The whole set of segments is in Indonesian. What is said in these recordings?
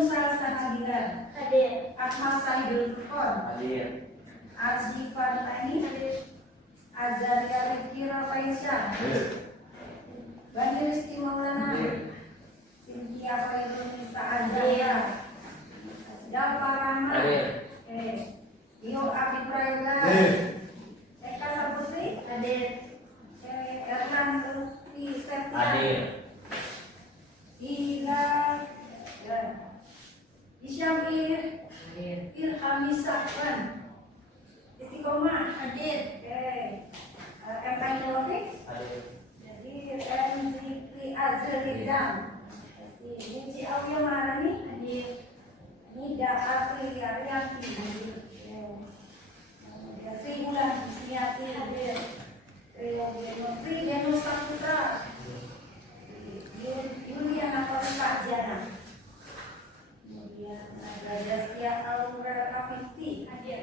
Nusa Sanabila. Hadir. Ahmad Sahidul Furqon. Hadir. Azifan Tani. Hadir. Azaria Rifki Rafaisha. Hadir. Bani Rizki Maulana. Hadir. Cynthia Khairul Nisa Azhar. Dafa Rahman. Hadir. Io Abi Prayoga. Hadir. Eka Saputri. Hadir. Erlan Lutfi Septia. Hadir. Ila Isyamir. Ilhami Safwan. Istiqomah. Hadir. Empang Taufik. Hadir. Jadi Zikri Azhar Rizal. Ninci Aulia Marani. Hadir. Nida Aprilia Rianti. Sri Bulan Sriati. Hadir. Sri Denu Saputra. Yuliana Korika Jana. Kemudian ada Zaskia Aurora Kapiti. Hadir.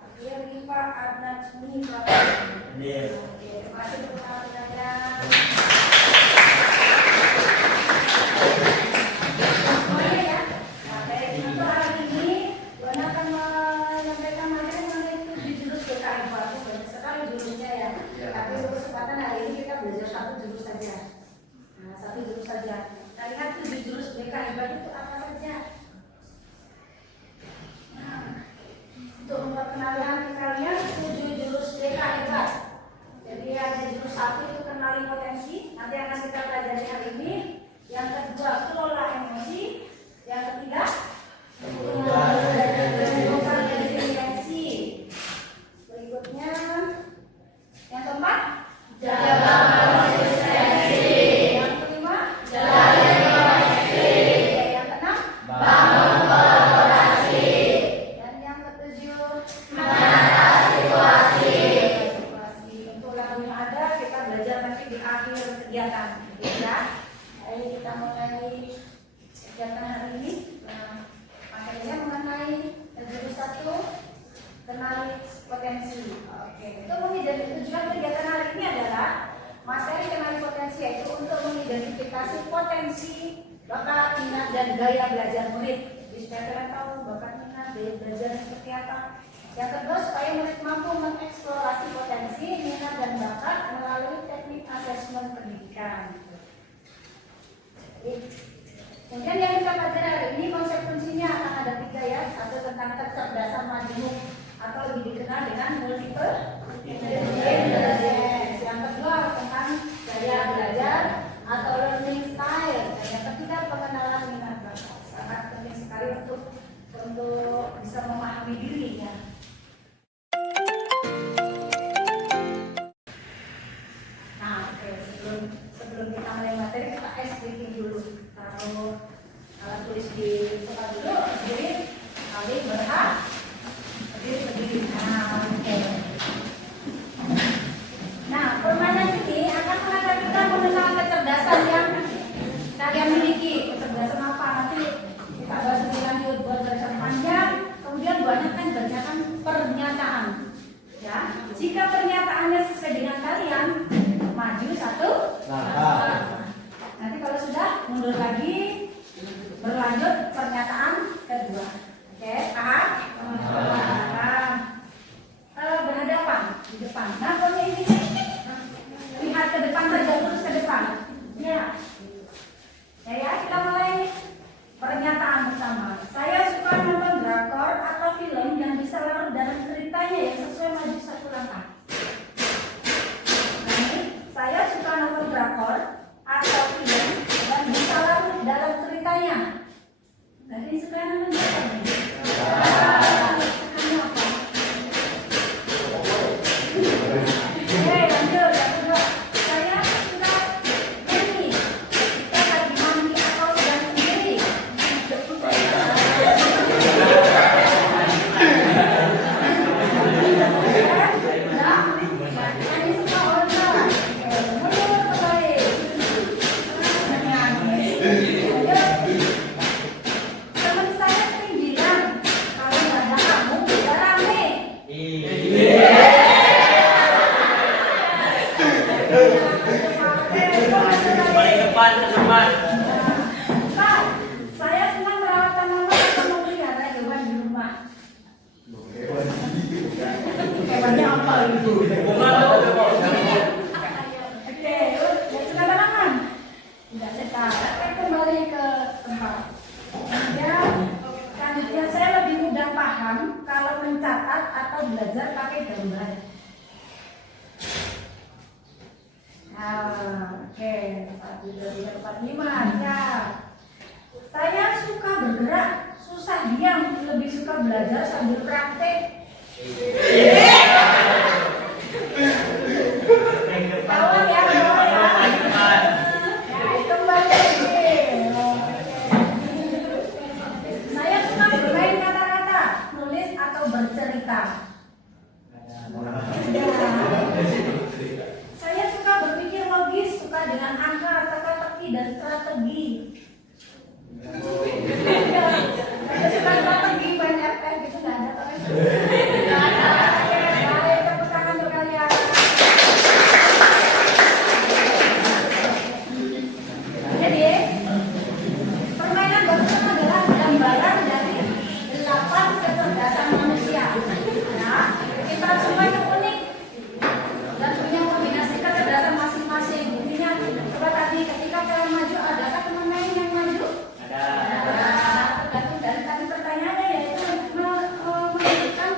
Akhir Rifa Adnajmi. Hadir. Terima kasih untuk kalian. Semuanya ya. Nah, dari untuk hari ini Dona akan menyampaikan materi mengenai 7 jurus BKM. Banyak sekali jurusnya ya. Tapi untuk kesempatan hari ini kita belajar satu jurus saja. Nah, satu jurus saja. Kita lihat 7 jurus BKM itu apa saja. Nah, untuk memperkenalkan kalian 7 jurus BKM. Jadi ada jurus 1 itu kenali potensi. Nanti akan kita pelajari hari ini. Yang kedua kelola emosi. Yang ketiga mengembangkan resiliensi. Berikutnya yang keempat jaga konsistensi. Yang kelima jaga koneksi. Yang keenam bangun kolaborasi. Dan yang ketujuh menata situasi. Untuk lagu yang ada kita belajar nanti di akhir kegiatan ya. Ayo kita mulai kegiatan hari ini. Nah, materinya mengenai jurus 1 kenali potensi. Oke, untuk tujuan kegiatan hari ini adalah materi kenali potensi, yaitu untuk mengidentifikasi potensi, bakat, minat, dan gaya belajar murid. Jadi supaya kalian tahu bakat, minat, gaya belajar seperti apa. Yang kedua, supaya murid mampu mengeksplorasi potensi, minat, dan bakat melalui teknik asesmen pendidikan. Kemudian yang kita pelajari hari ini konsep kuncinya akan ada 3 ya. Satu tentang kecerdasan majmuk atau lebih dikenal dengan multiple intelligence. Yang kedua tentang gaya belajar atau learning style. Dan yang ketiga pengenalan minat bakat. Sangat penting sekali untuk bisa memahami diri ya. Nah, oke, sebelum kita mulai materi kita breaking dulu. Taruh tulis di tempat dulu, berdiri, kali berhak, berdiri. Nah, oke. Nah, permainan ini akan mengajak kita mengenal kecerdasan yang kalian miliki. Kecerdasan apa? Nanti kita bahas lebih lanjut. Buat bacaan panjang, kemudian banyak kan bacakan pernyataan. Ya, jika pernyataannya sesuai dengan kalian, maju 1 langkah. Nanti kalau sudah mundur lagi, berlanjut pernyataan kedua. Oke, paham? Berhadapan di depan. Nah, kalau ini lihat ke depan saja, terus ke depan. Ya. Ya, kita mulai pernyataan pertama. Saya suka nonton drakor atau film yang bisa larut dalam ceritanya yang sesuai, maju 1 langkah. Saya suka nonton drakor atau film dan bisa larut dalam ceritanya. Jadi sekarang menjadi lanjut yang kedua. Saya suka nyanyi ketika lagi mandi atau sedang sendiri. Teman saya sering bilang paham kalau mencatat atau belajar pakai gambar? Nah, oke, 1, 2, 3, 4, 5, siap. Saya suka bergerak, susah diam, lebih suka belajar sambil praktek. Kawan ya, kawan ya. Ya, itu balik. Saya suka bermain kata-kata, nulis atau bercerita. Saya suka berpikir logis, suka dengan angka, teka-teki dan strategi. Saya suka strategi banyak gitu nggak ada kan? Nggak ada. Baik, tepuk tangan untuk kalian. Jadi permainan barusan adalah gambaran dari 8 kecerdasan manusia. Nah, kita semua yang unik dan punya kombinasi kecerdasan masing-masing. Intinya, coba tadi ketika kalian maju, adakah teman lain yang maju? Ada. Tergantung dari tadi pertanyaannya, yaitu menunjukkan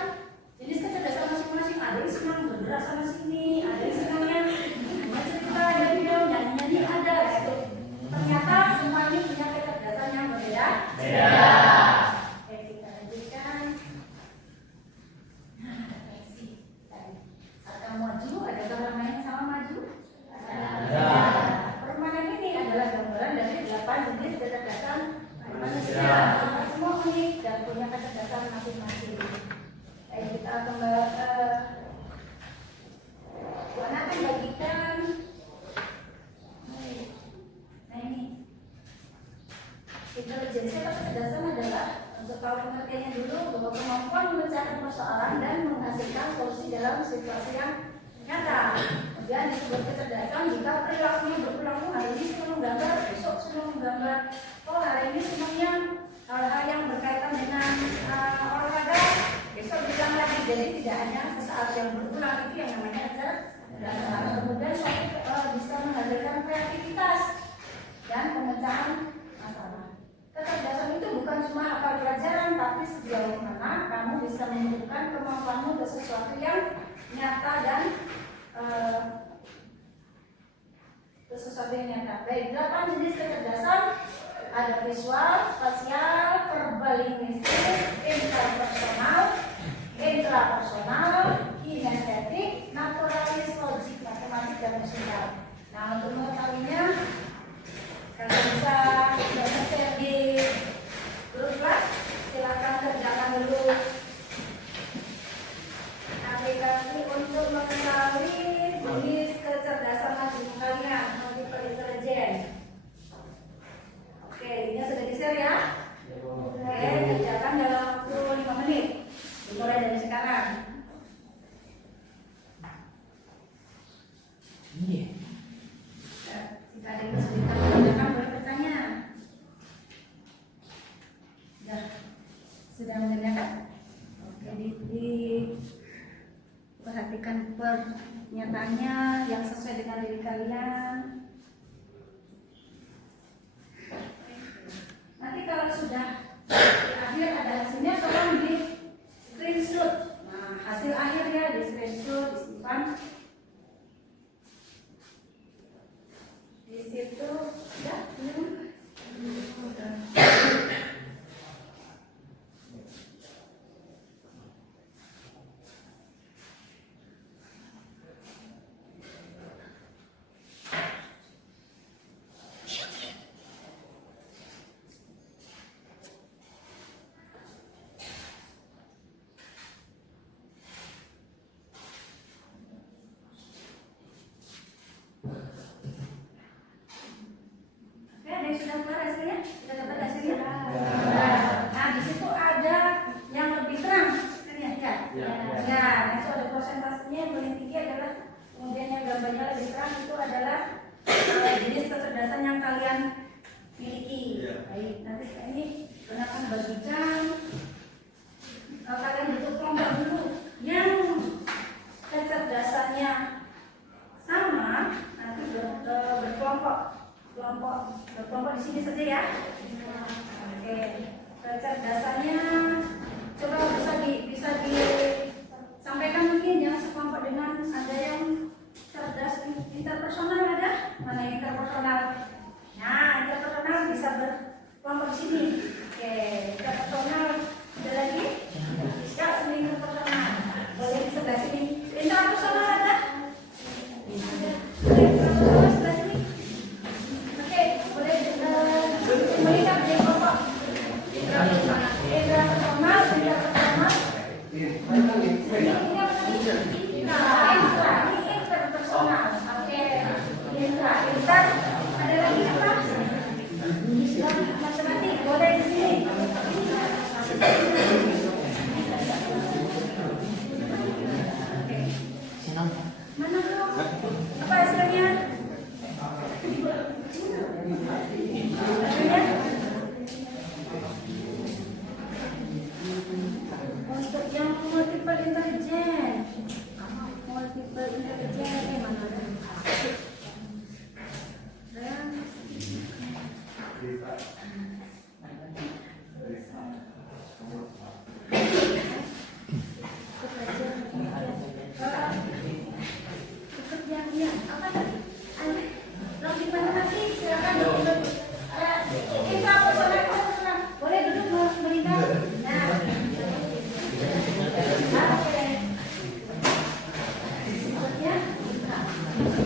jenis kecerdasan masing-masing. Ada yang senang bergerak sana sini, ada yang senangnya cerita, ada video, nyanyi ada. Gitu. Ternyata semua ini punya kecerdasan yang berbeda. Oke, kita lanjutkan. Saat kamu maju, ada orang lain yang sama maju? Ada. Permainan ini adalah gambaran dari 8 jenis kecerdasan manusia. Semua unik dan punya kecerdasan masing-masing. Baik, kita kembali ke Bu Ana akan bagikan. Nah ini intelijensi atau kecerdasan adalah untuk tahu pengertiannya dulu bahwa kemampuan memecahkan persoalan dan menghasilkan solusi dalam situasi yang nyata. Kemudian disebut kecerdasan jika perilakunya berulang-ulang. Hari ini senang menggambar, besok senang menggambar. Oh, hari ini senangnya hal-hal yang berkaitan dengan olahraga, besok bilang lagi. Jadi tidak hanya sesaat yang berulang itu yang namanya kecerdasan. Kemudian bisa menghasilkan kreativitas dan pemecahan masalah. Kecerdasan itu bukan cuma hafal pelajaran, tapi sejauh mana kamu bisa menunjukkan kemampuanmu ke sesuatu yang nyata dan ke sesuatu yang nyata. Baik, 8 jenis kecerdasan ada visual, spasial, verbal, linguistik, intrapersonal, kinestetik, naturalis, logik, matematik, dan musikal. Nah, untuk mengetahuinya kalian bisa share di grup kelas. Silakan kerjakan dulu aplikasi untuk mengetahui jenis kecerdasan maksud kalian, multiple intelligence. Oke, ini sudah di-share ya. Oke, kerjakan dalam waktu 5 menit. Dimulai dari sekarang. Jika ada yang kesulitan mengerjakan, boleh bertanya. Sudah mengerjakan? Oke, perhatikan pernyataannya yang sesuai dengan diri kalian. Nanti kalau sudah di akhir ada hasilnya, tolong di screenshot. Nah, hasil akhirnya di screenshot, disimpan di situ. Ya, sudah keluar hasilnya? Sudah dapat hasilnya? Nah, di situ ada yang lebih terang. Ya, itu ada prosentasenya. Yang paling tinggi adalah, kemudian yang gambarnya lebih terang itu adalah jenis kecerdasan yang kalian miliki. Baik, nanti ini akan bagikan. Kalian bentuk kelompok dulu. Yang kecerdasannya sama, nanti berkelompok. Berkelompok di sini saja ya. Oke, kecerdasannya coba bisa di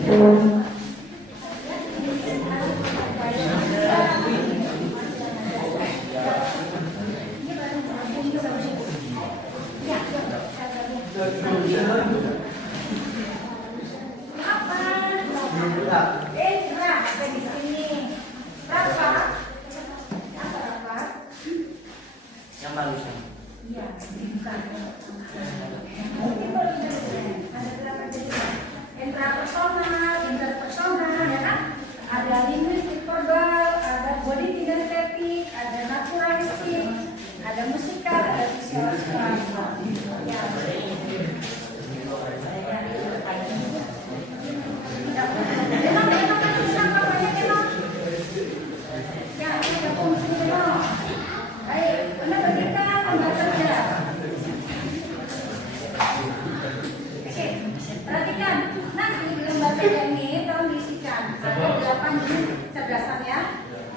Yang barusan. Iya, bukan. Mungkin baru ada berapa jenis? Intrapersonal, interpersonal, ya kan? Ada linguistik verbal, ada body kinesthetic, ada naturalistik, ada musikal, ada visual. Ya. Perhatikan, nanti di lembar ini tolong diisikan. Ada 8 jenis kecerdasan ya,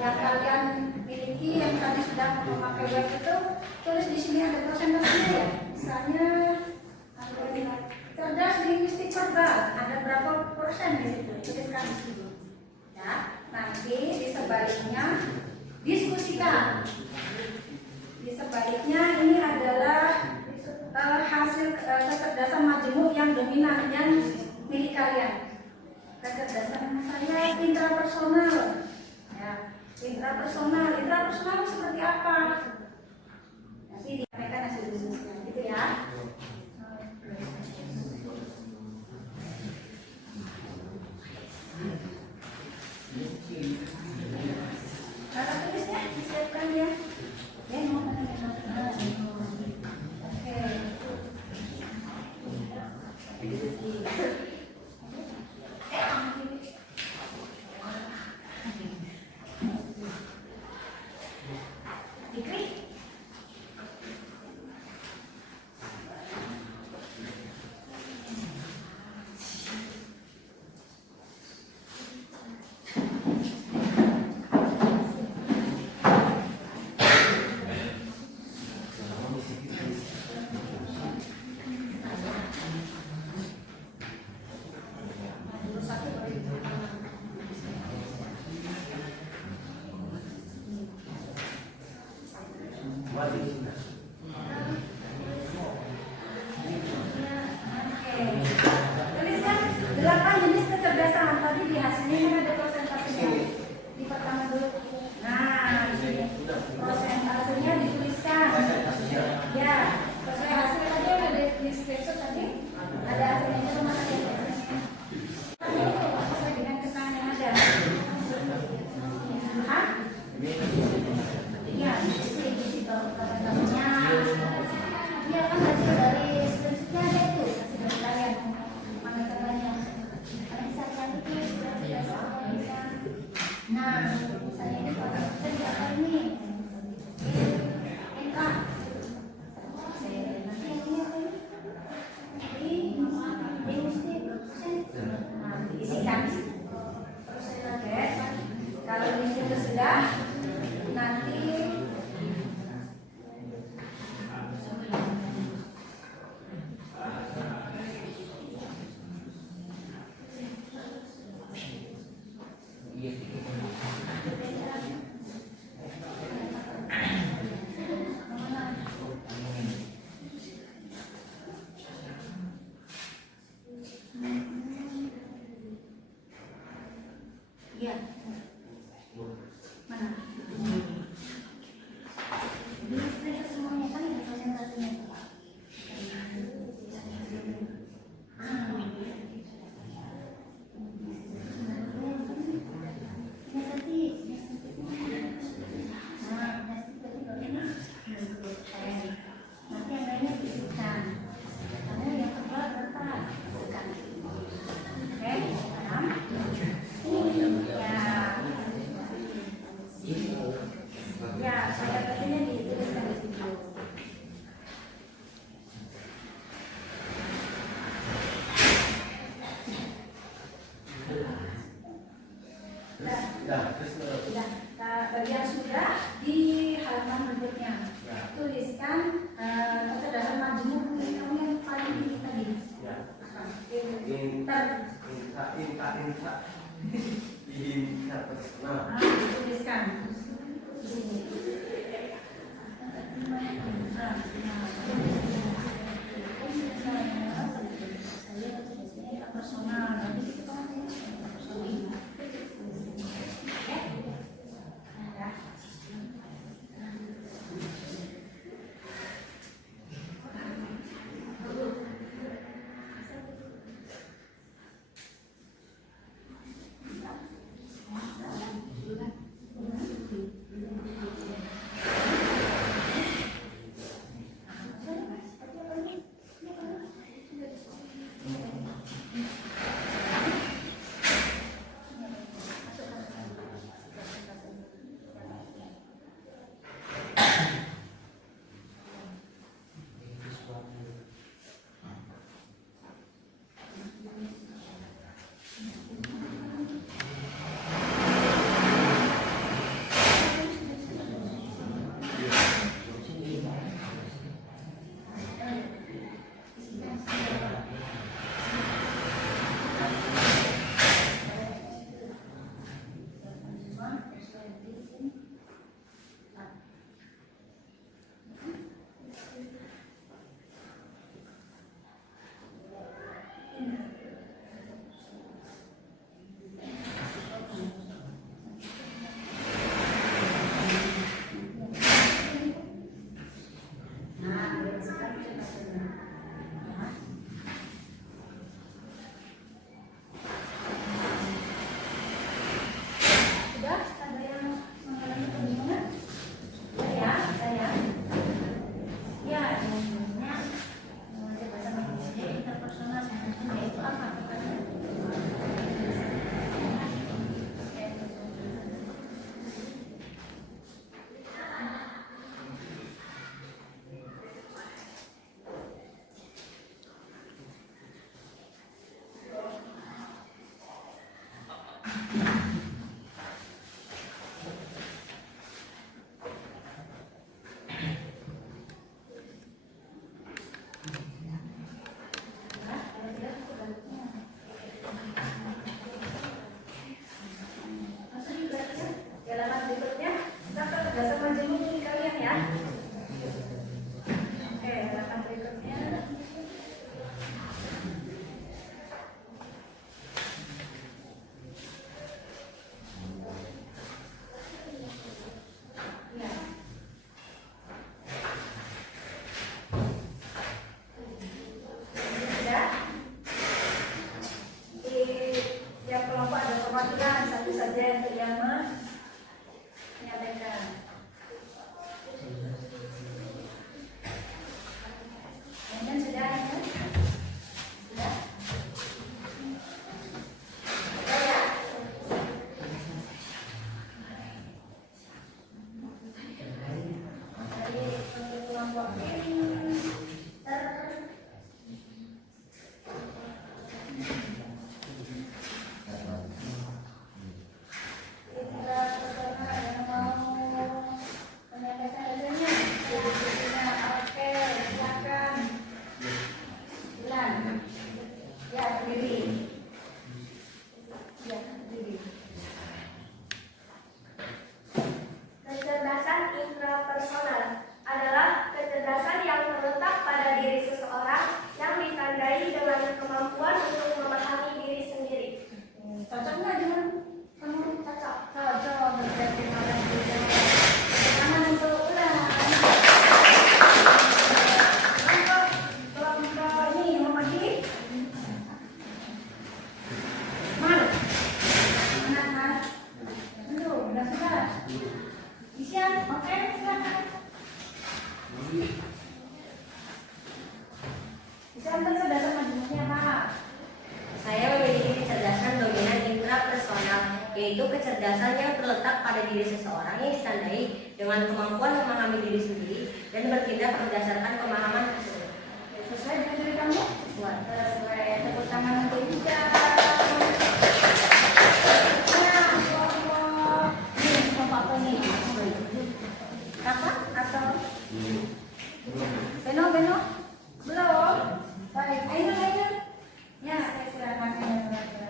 yang kalian miliki, yang tadi sudah memakai web itu, tulis di sini ada persentasenya ya. Misalnya cerdas linguistik verbal, ada berapa persen di situ? Tuliskan di situ. Ya, nanti di sebaliknya diskusikan. Di sebaliknya ini adalah hasil kecerdasan majemuk yang dominan yang milik kalian. Kecerdasan saya intrapersonal. Ya, intrapersonal seperti apa? Nanti disampaikan hasil diskusinya, gitu ya. Kalau tulisnya disiapkan ya. Ya, tuliskan 8 jenis kecerdasan. Tadi di hasilnya kan ada persentasenya. Di pertama dulu. Nah, persentasenya dituliskan. Ya, sesuai hasil tadi ada di screenshot tadi. Ada hasilnya sama hasilnya. Sesuai dengan keterangan yang ada. Hah? Iya, di situ persentasenya. Iya kan hasil dari screenshotnya ada itu. Hasil dari kalian. Mana caranya? Misalkan itu nah, misalnya ini kalau kita di apa ini? NK. Nanti ini apa ini? Ini mesti nah, diisikan. Oke. Kalau di situ sudah, nanti iya. Mana? Di screenshot semuanya kan ada presentasinya. Nanti yang lainnya diisikan. Kamu yang tebal berapa? Oke, paham? Ya, pada pastinya dituliskan di situ. Sudah, bagian sudah di halaman berikutnya. Tuliskan kecerdasan majemuk kamu yang paling tinggi tadi. Inka personal. Tuliskan di sini. Saya personal, nanti kita personal. yaitu kecerdasan yang terletak pada diri seseorang yang ditandai dengan kemampuan memahami diri sendiri dan bertindak berdasarkan pemahaman tersebut. Sesuai dengan diri kamu? Sesuai. Tepuk tangan untuk Ida. Kakak atau Beno? Belum? Baik, ayo. Ya, saya silakan.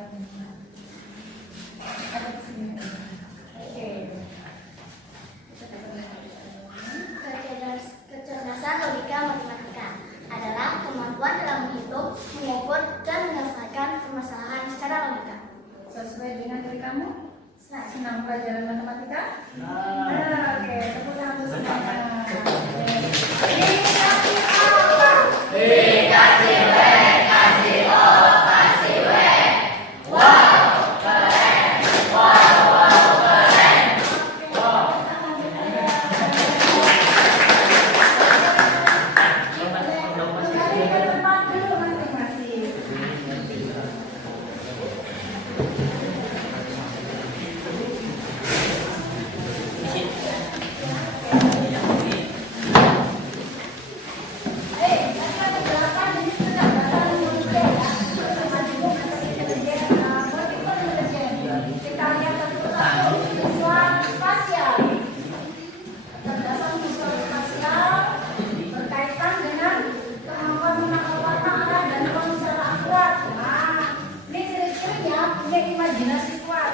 senang pelajaran matematika? Nah, oke, tepuk tangan untuk semuanya. Dikasih apa? Dikasih W, kasih O, kasih W. Wow, keren. Wow, keren. Wow. Kembali ke tempat dulu masing-masing. Ada berapa jenis kecerdasan manusia ya? Multiple intelligence. Kita lihat satu persatu. Visual spasial. Kecerdasan visual spasial berkaitan dengan kemampuan menangkap warna, arah, dan ruang secara akurat. Nah, ini ciri-cirinya punya imajinasi kuat.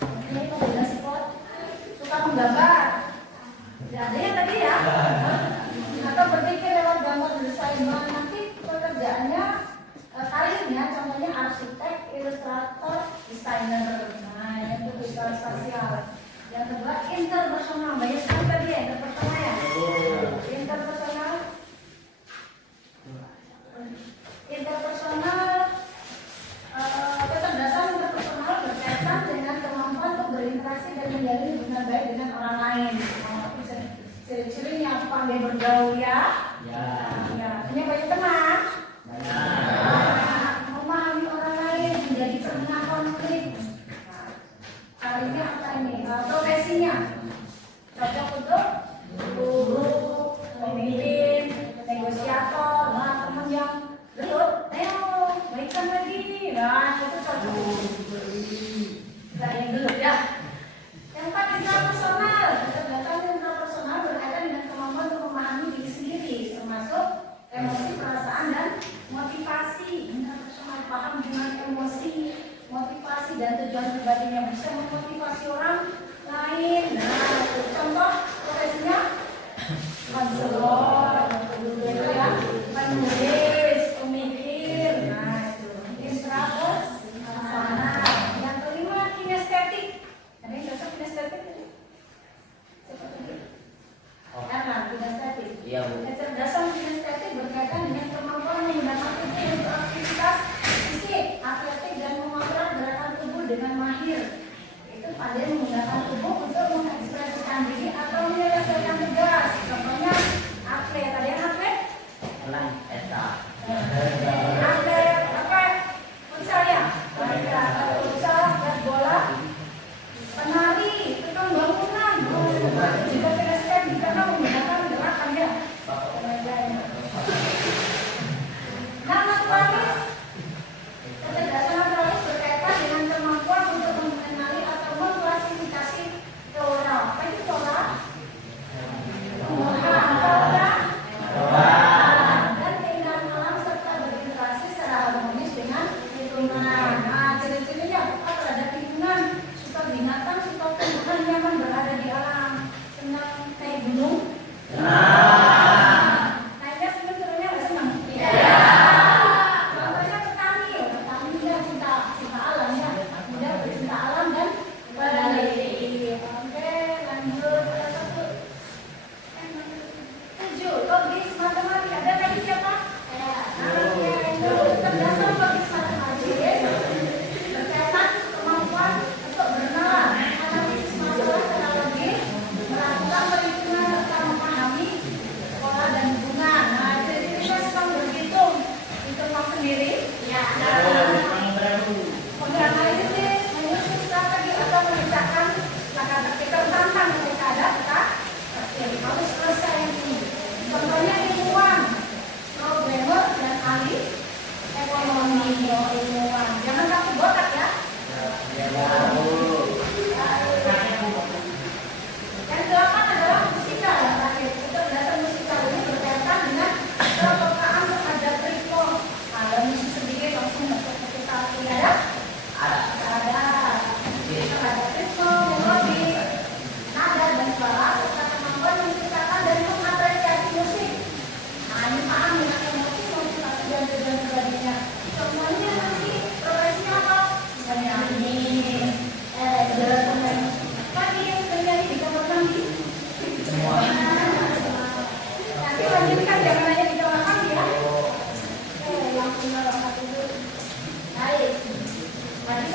Punya imajinasi kuat. Suka menggambar. Tidak ada yang tadi ya? Atau berpikir lewat gambar desain. Nah, nanti pekerjaannya, karirnya, contohnya arsitek, ilustrator, desainer. Nah, yang itu visual spasial. Yang kedua interpersonal. Banyak sekali tadi ya interpersonal ya. Interpersonal. Interpersonal. Kecerdasan interpersonal berkaitan dengan kemampuan untuk berinteraksi dan menjalin hubungan baik dengan orang lain. Ciri-cirinya pandai bergaul ya. Ya, punya banyak teman. Memahami orang lain, menjadi penengah konflik. Nah, karirnya apa ini? Profesinya cocok untuk guru, pemimpin, negosiator, teman yang gelut. Ayo, baikkan lagi. Nah, itu cocok. Nah, yang gelut ya. Yang empat intrapersonal. Kecerdasan intrapersonal berkaitan dengan kemampuan untuk memahami diri sendiri, termasuk emosi, perasaan, dan motivasi. Intrapersonal paham dengan emosi, motivasi, dan tujuan pribadinya, bisa memotivasi orang lain. Nah, contoh profesinya konselor, ya, penulis, pemikir. Nah, itu intrapersonal. Yang kelima kinestetik. Ada yang cocok kinestetik? Karena kinestetik. Iya, Bu. Kecerdasan kinestetik berkaitan dengan kemampuan menggunakan tubuh untuk aktivitas fisik, atletik, dan mengontrol gerakan tubuh dengan mahir. Itu pandai menggunakan tubuh untuk mengekspresikan diri atau menyelesaikan tugas. Contohnya atlet. Ada yang atlet? Lain, eta. Atlet apa? Futsal ya? Futsal, atlet bola, penari, tukang bangunan. Juga kinestetik karena menggunakan gerakan ya.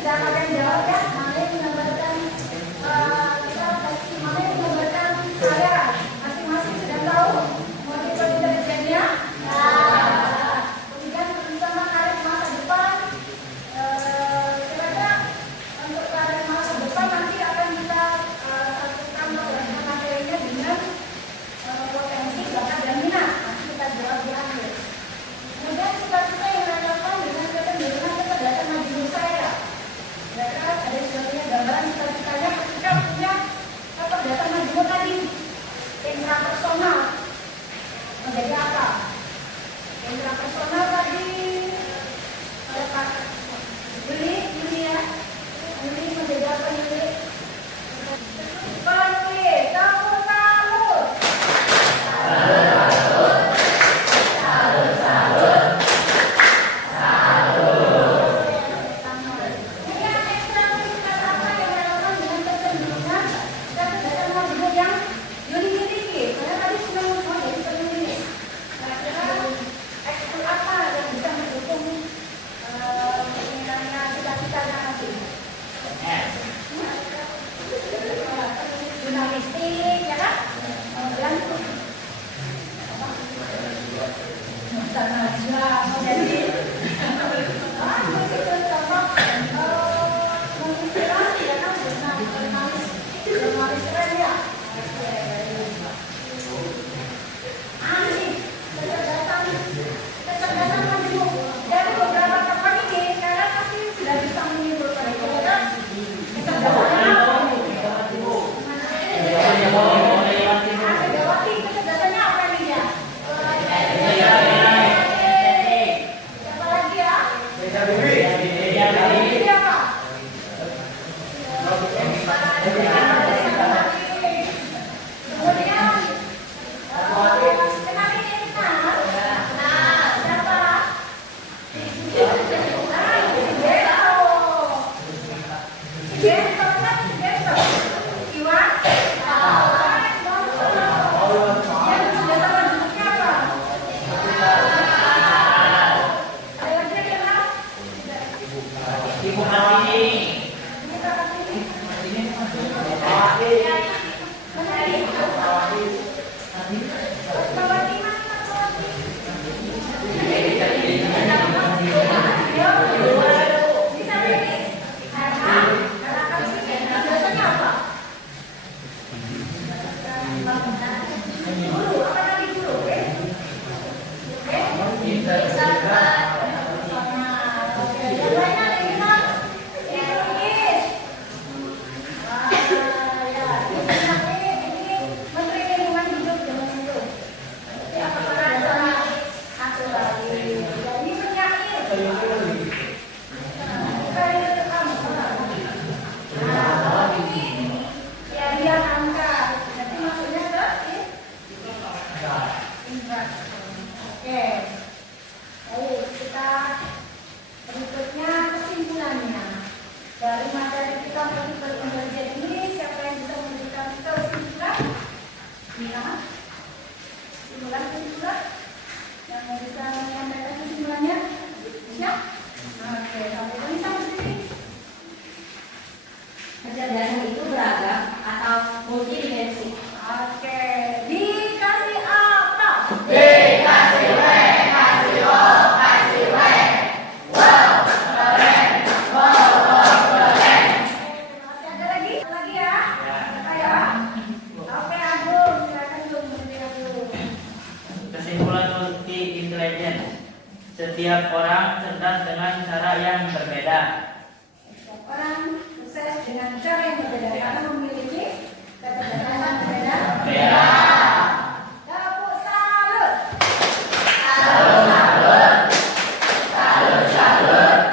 bisa kalian jawab ya. Mana yang menggambarkan mana yang menggambarkan saya? Masing-masing sudah tahu multiple intelligence-nya? Kemudian bersama karir masa depan. Kira-kira untuk karir masa depan nanti akan kita satukan pelajaran materinya dengan potensi, bakat, dan minat. Nanti kita jawab di akhir. Kemudian cita-cita yang relevan dengan kecerdasan maju saya. Kira-kira ada sebenarnya gambaran cita-citanya ketika punya kecerdasan maju tadi. Intrapersonal menjadi apa? Intrapersonal tadi ada Pak Yuli ya. Yuli menjadi apa Yuli? Penulis, kamu salut. Kemudian ekstraktivitas apa yang relevan dengan kecenderungan kecerdasan maju yang Yuli miliki? Karena tadi sudah ngomong dari penulis. Kira-kira ekskul apa yang bisa mendukung keinginannya cita-citanya nanti? Jurnalistik, ya kan? Kemudian Ustaz Najwa, jadi itu contoh menginspirasi ya kan, jurnalis keren ya. Asik, kecerdasan maju. Dari beberapa teman ini, kalian pasti sudah bisa menyimpulkan kecerdasan apa? Ada Gawati, kecerdasannya apa nih ya? Siapa lagi ya? Ini apa? Kemudian kenapa ini kenal? Siapa? Gento kan? Gento. Iwan? Yang kecerdasan majunya apa? Ada lagi yang kenal? Ibu Kartini. Ini kakak ini. Menteri Lingkungan Hidup zaman itu. Apa kecerdasannya? Aku lagi. Ini penyair. Kayak itu kamu. Nah, ini ya dia angka. Nanti masuknya ke Indra. Oke. Baik, kita berikutnya kesimpulannya. Dari materi kita multiple intelligence ini, siapa yang bisa memberikan kesimpulan? Kesimpulan yang mau bisa menyampaikan kesimpulannya? Siap? Oke, sampai ini sampai sini. Kecerdasan itu beragam atau multidimensi. Oke, dikasih apa? Dikasih W, kasih O, kasih W. Wow, keren. Wow, wow, keren. Masih ada lagi? Ada lagi ya? Apa ya? Oke, Agung, silakan Agung, Menteri Agung. Kesimpulan multi intelligence. Setiap orang cerdas dengan cara yang berbeda. Setiap orang sukses dengan cara yang berbeda karena memiliki kecerdasan yang berbeda. Beda. Tepuk salut. Salut, salut. Salut, salut.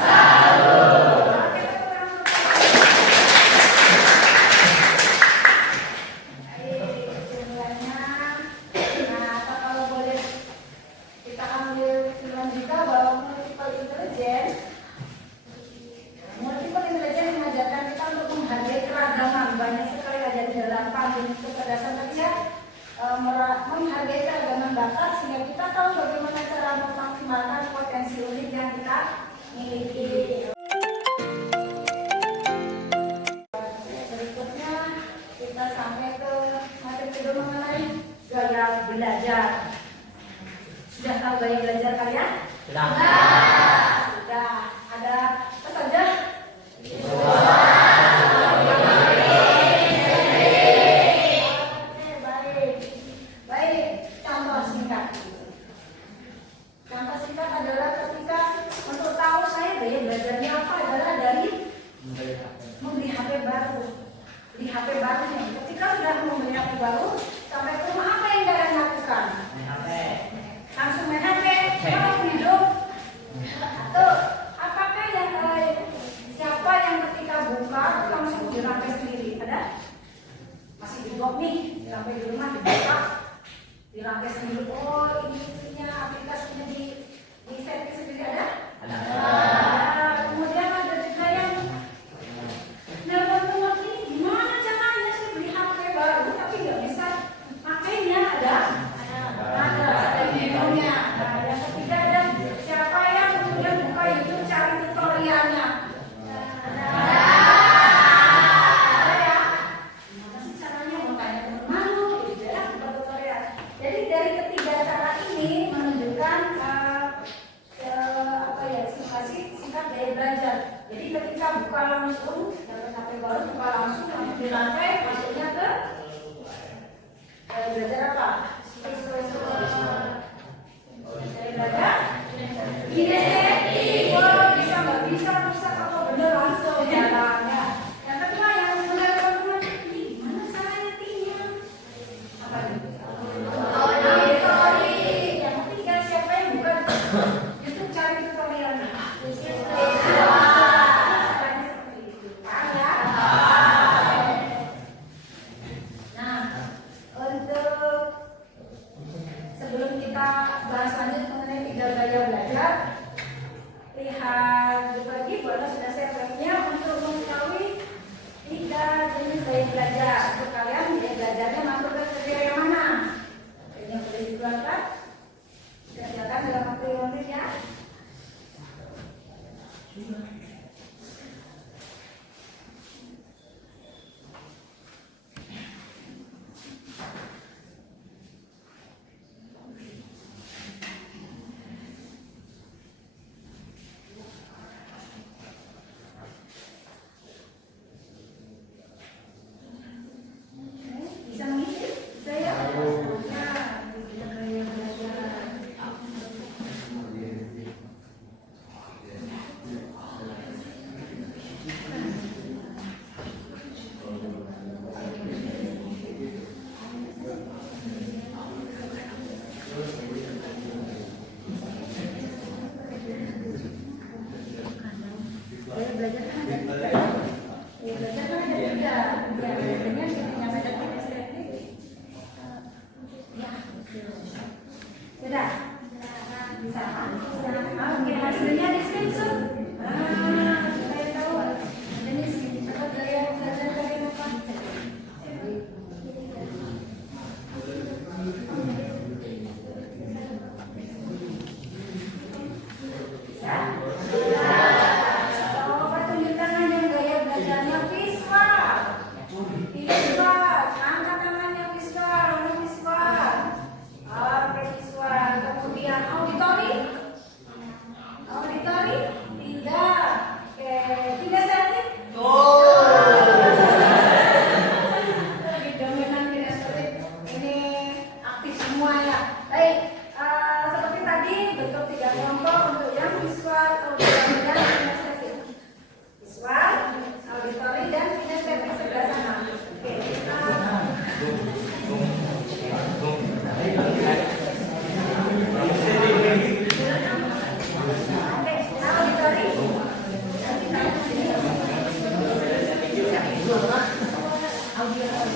Salut. Oke, tepuk tangan. Baik, kesimpulannya. Nah, kalau boleh kita ambil kesimpulan juga bahwa multiple intelligence mengajarkan kita untuk menghargai keragaman. Banyak sekali ajaran dalam panggung Sudah tahu gaya belajar kalian? Sudah. Sudah. Ada apa saja? Baik. Contoh singkat. Contoh singkat adalah ketika untuk tahu saya gaya belajarnya apa adalah dari membeli HP baru. Beli HP baru nih. Ketika sudah membeli HP baru, sampai ke rumah apa yang kalian lakukan? Langsung main HP. Kalau hidup atau apakah yang siapa yang ketika buka langsung dirangkai sendiri? Ada? Masih di blok nih, sampai di rumah dibuka, dirangkai sendiri. Oh, ini punya aplikasinya di setting sendiri ada? Ada. Kemudian ada juga yang nelpon ini gimana caranya sih beli HP baru tapi nggak bisa pakainya ada? Ada videonya. Nah, yang ketiga ada siapa yang kemudian buka YouTube cari tutorialnya? Ada ya? Gimana sih caranya? Mau tanya teman malu, gitu ya, buka tutorial. Jadi dari ketiga cara ini menunjukkan apa ya, simulasi singkat gaya belajar. Jadi ketika buka langsung dapat HP baru, buka langsung di lantai, masuknya ke belajar apa? Belajar kinestetik. Wah, bisa nggak bisa rusak apa bener langsung jalannya. Yang kedua yang benar teman-teman, ini gimana cara nyetingnya? Apa itu? Yang ketiga siapa yang buka YouTube cari tutorialnya? Caranya seperti itu. Paham ya? Nah, untuk sebelum kita bahas lanjut mengenai 3 gaya belajar, lihat lagi bahwa sudah saya webnya untuk mengetahui 3 jenis gaya belajar. Untuk kalian gaya belajarnya masuk ke kriteria yang mana? Yang boleh dikeluarkan, silakan dalam waktu 5 menit ya. Bisa mengisi? Bisa ya? Nah, tiga gaya belajar. Gaya belajar kan ada 3 ya? Gaya belajar kan ada 3. Ya, biasanya yang ada kinestetik. Ya, sudah. Bisa. Oke, hasilnya di screenshot. Supaya tahu jenis apa gaya belajar kalian apa. Coba tunjukkan yang gaya belajarnya visual. Visual, angkat tangannya visual, orang visual. Oke, visual. Kemudian auditori. Auditori 3. Oke, kinestetik. Lebih dominan kinestetik. Ini aktif semua ya. Baik, seperti tadi bentuk 3 kelompok untuk yang visual, auditori dan kinestetik. Visual, auditori dan kinestetik sebelah sana. Oke, auditori. Auditori.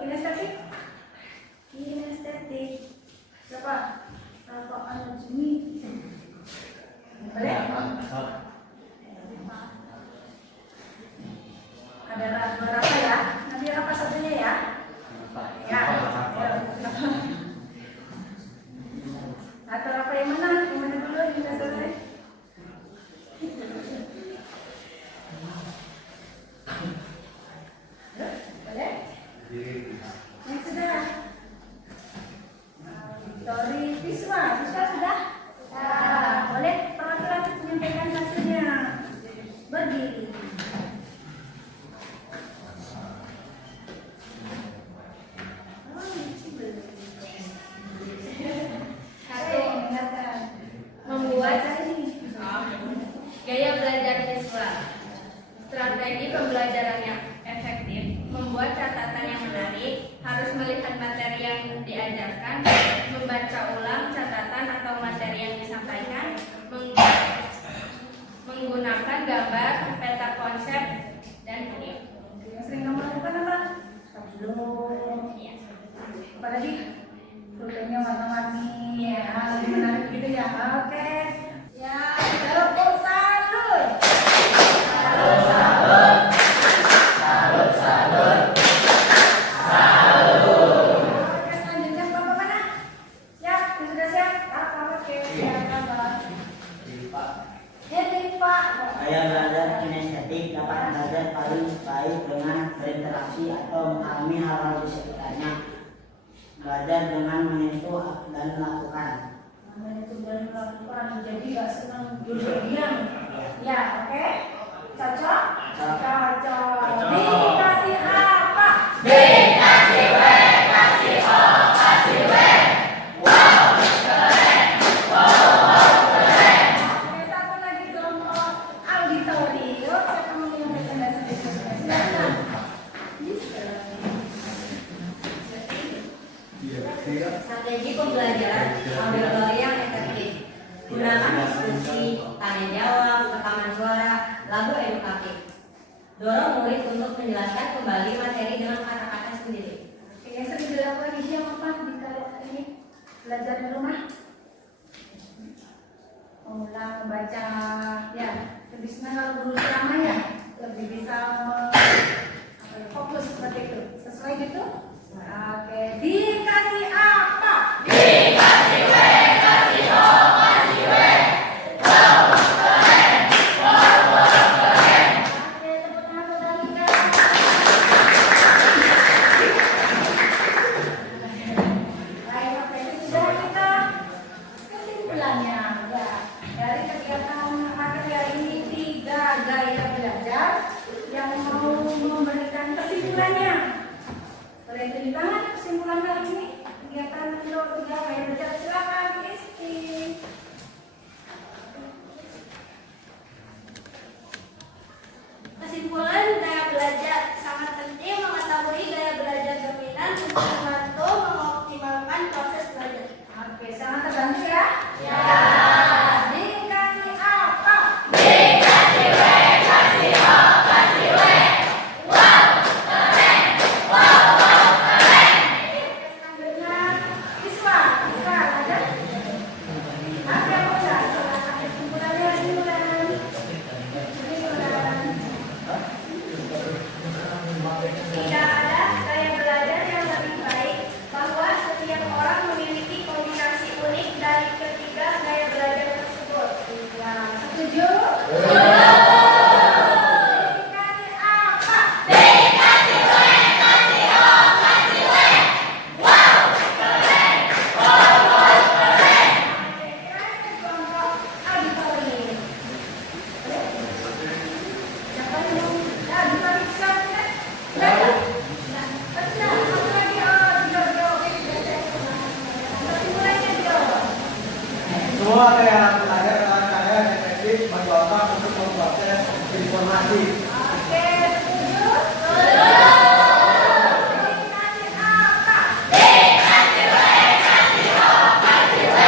kinestetik. Kinestetik. Siapa? Rafa Anjuni. Boleh? Ada berapa ya? Nanti apa satunya ya? Ya. Atau apa yang mana? Yang mana dulu yang kita selesai? Boleh? Yang sudah. Tori Viswa sudah? Ya. Boleh pelan-pelan menyampaikan hasilnya. Berdiri. Membuat gaya belajar siswa. Strategi pembelajaran yang efektif, membuat catatan yang menarik, harus melihat materi yang diajarkan, membaca ulang catatan atau materi yang disampaikan, menggunakan gambar, peta konsep, dan video. Yang sering kamu lakukan apa? Belum. Apalagi fotonya warna-warni, lebih menarik gitu ya. Oke. Ya, salut, salut. Oke, selanjutnya Bapak mana? Siap, sudah siap? Oke, silakan Bapak. Pak. Gaya belajar kinestetik dapat belajar paling baik dengan berinteraksi atau mengalami hal-hal di sekitarnya. Belajar dengan menyentuh dan melakukan. Itu dan melakukan, jadi gak senang duduk diam. Ya, oke? Cocok? Cocok. Dikasih apa? Dikasih W, kasih O, kasih W. Oke, satu lagi kelompok auditori. Yuk, siapa mau menyampaikan dasar diskusi? Silakan. Strategi pembelajaran auditori yang efektif. Gunakan diskusi, tanya jawab, rekaman suara, lagu edukatif. Dorong murid untuk menjelaskan kembali materi dengan kata-kata sendiri. Oke, yang sering dilakukan di siang apa di kalau ini belajar di rumah? Ulang membaca, ya. Lebih senang kalau guru ceramah ya, lebih bisa fokus seperti itu. Sesuai gitu? Oke, dikasih apa? Dikasih W, kasih O, kasih W. Oke, tepuk tangan untuk Dalika. Baik, oke, ini sudah kita kesimpulannya. Ya, dari kegiatan materi hari ini 3 gaya belajar yang mau memberikan kesimpulannya. Boleh tulis tangan kesimpulan hari ini kegiatan untuk 3 gaya belajar. Silakan Isti. Kesimpulan, gaya belajar sangat penting mengetahui gaya belajar dominan untuk membantu mengoptimalkan proses belajar. Oke, sangat terbantu ya. Ya. Dikasih apa? Dikasih W, kasih O, kasih W. Selanjutnya Iswa, ada? Ada udah, silakan kesimpulannya simpulan. Tidak ada gaya belajar yang lebih baik, bahwa setiap orang memiliki kombinasi unik dari ketiga gaya belajar tersebut. Ya, setuju? Dikasih apa? Dikasih W, kasih O, kasih W. Kelompok auditori. Siapa yang mau? Auditori siapa? Satu lagi, Jojo. Kesimpulannya, Jo. Semua yang belajar dengan cara efektif mencoba untuk memproses informasi. Oke, setuju? Dikasih apa? Dikasih W, kasih O, kasih W.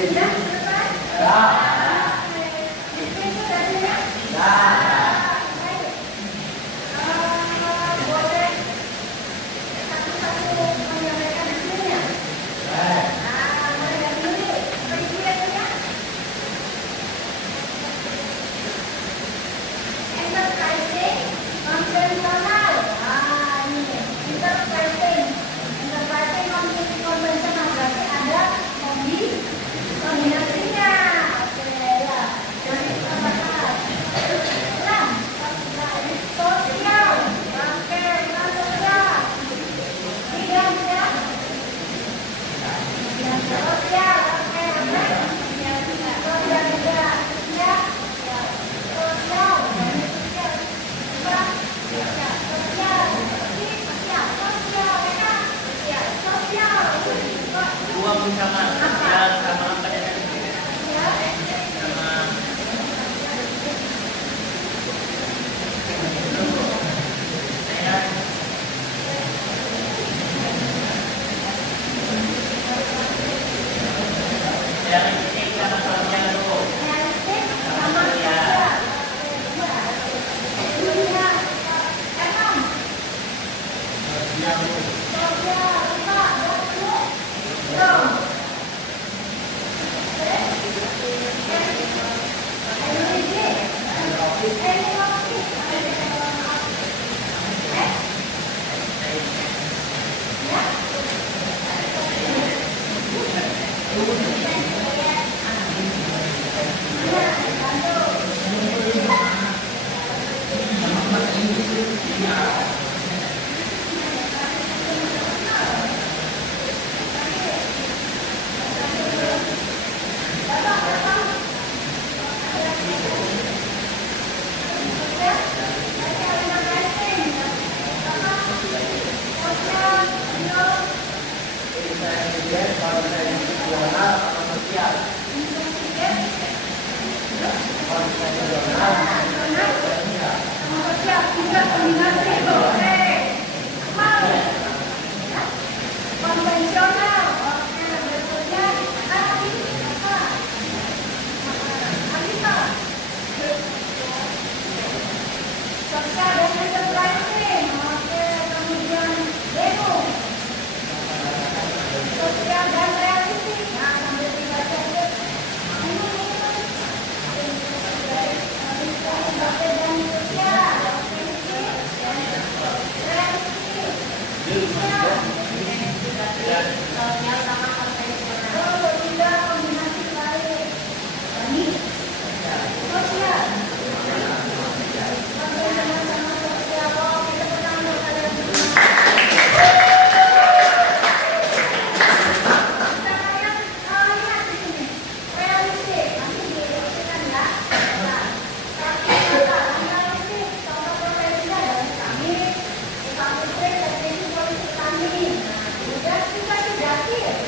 Sudah selesai? Ya. Itu hasilnya? Ya. Baik. Boleh satu-satu menyampaikan hasilnya? Mulai dari dulu. Apa itu hasilnya? Enterprising konvensional. Ini enterprising konvensional berarti ada kombinasinya. Oke ya. Dari apakah? Sosial. Oke, sosial. Tiga ya. Sosial. Oke, sosial juga. Ya. Sosial. Dua bersama ya sama apa ya? Sama yang ini sama sosial dulu. Konvensional. Oke, berikutnya apa? Sosial dan enterprising. Oke, kemudian demo. Sosial dan realistik. Nah, sambil dibaca aja. Sosial dan sosial. Sosial sama konvensional. Oh, tidak kombinasi baik. Ini sosial. Konvensional sama sosial. Oh, kita pernah kalian semua. Cara yang lihat di sini realistik. Nanti direalisasikan ya. Nah, realistik. Contoh profesinya adalah kami, usaha listrik, teknisi politik kami. Kemudian kita sudah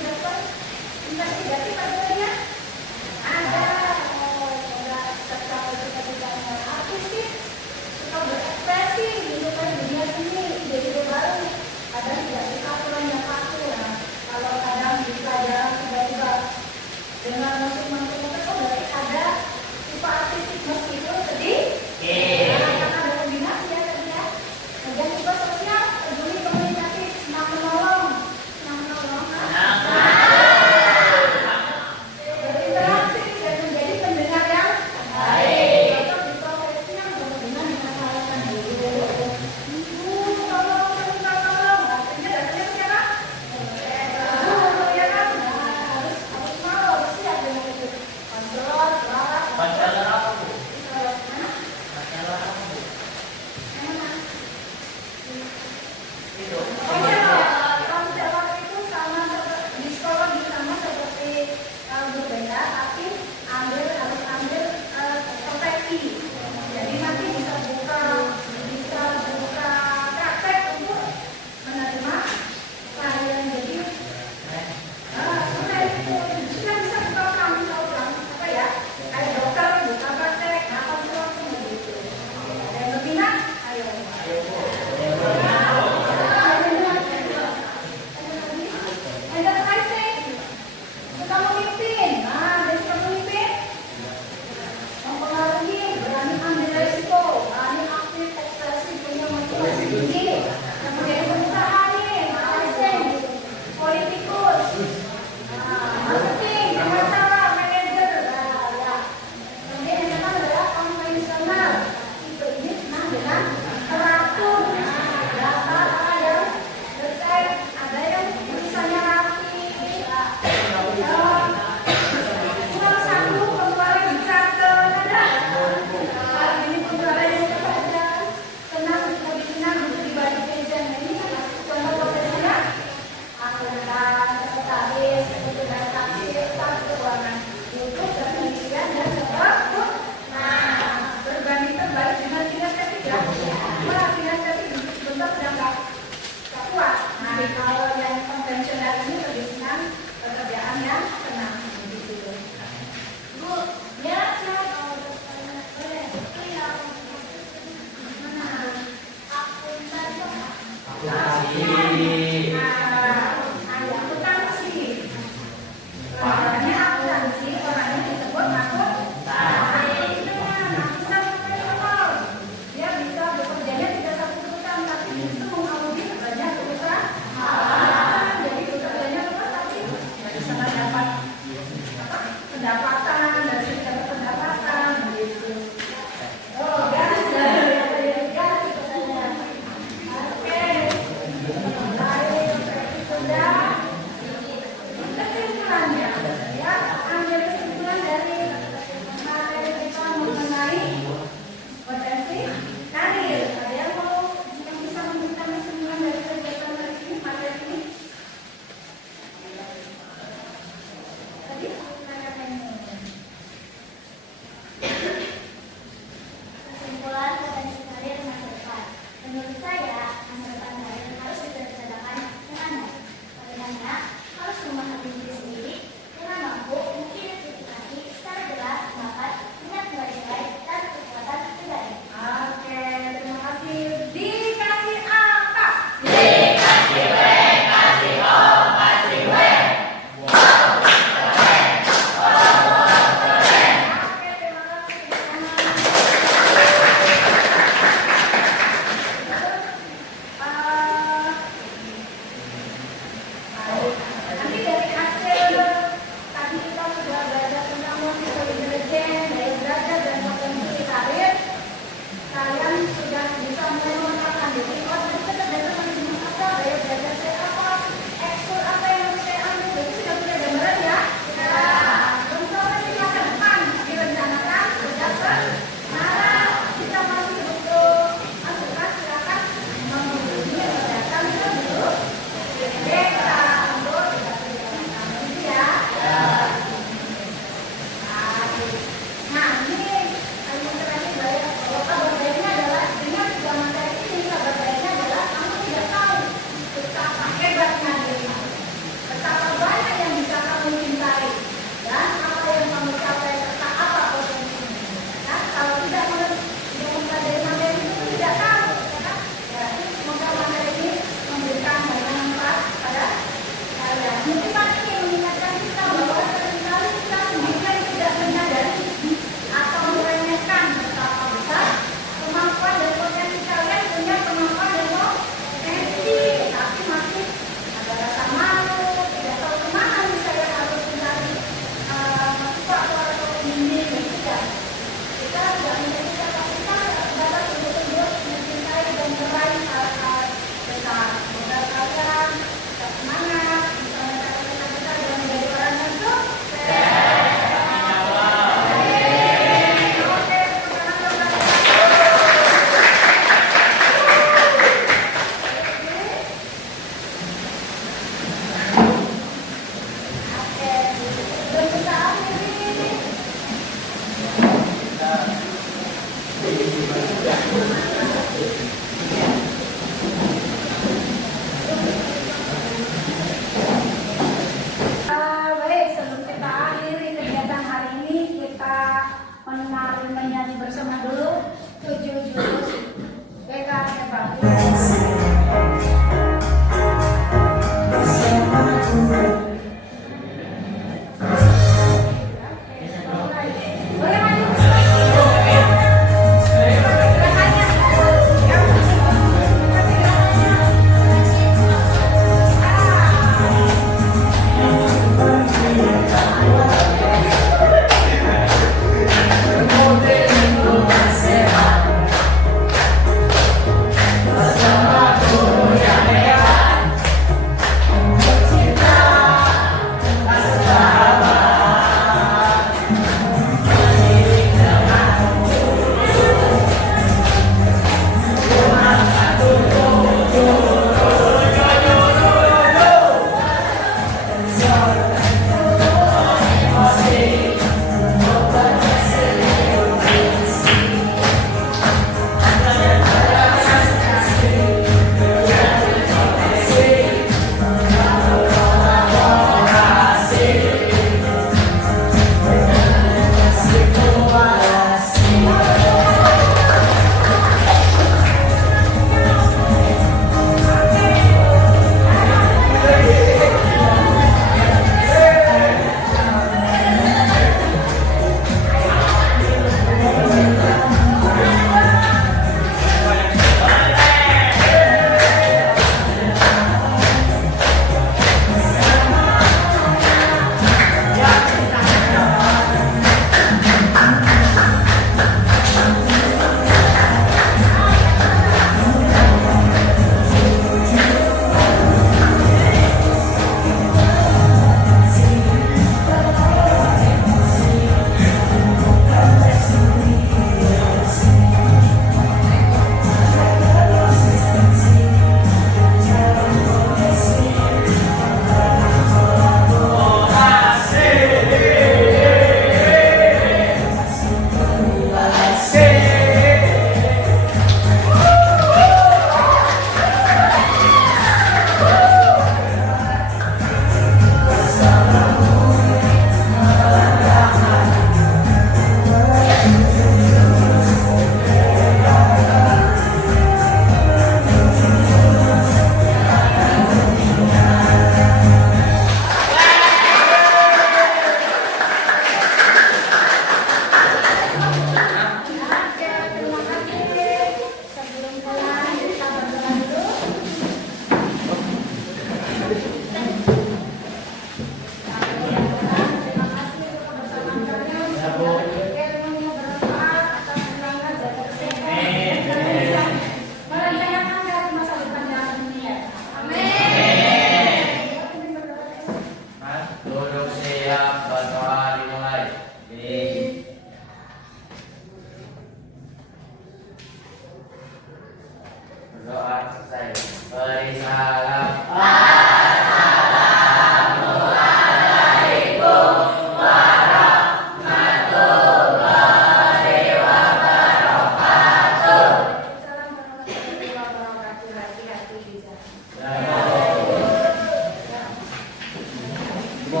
Yo,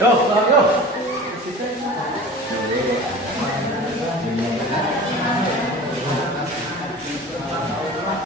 yo.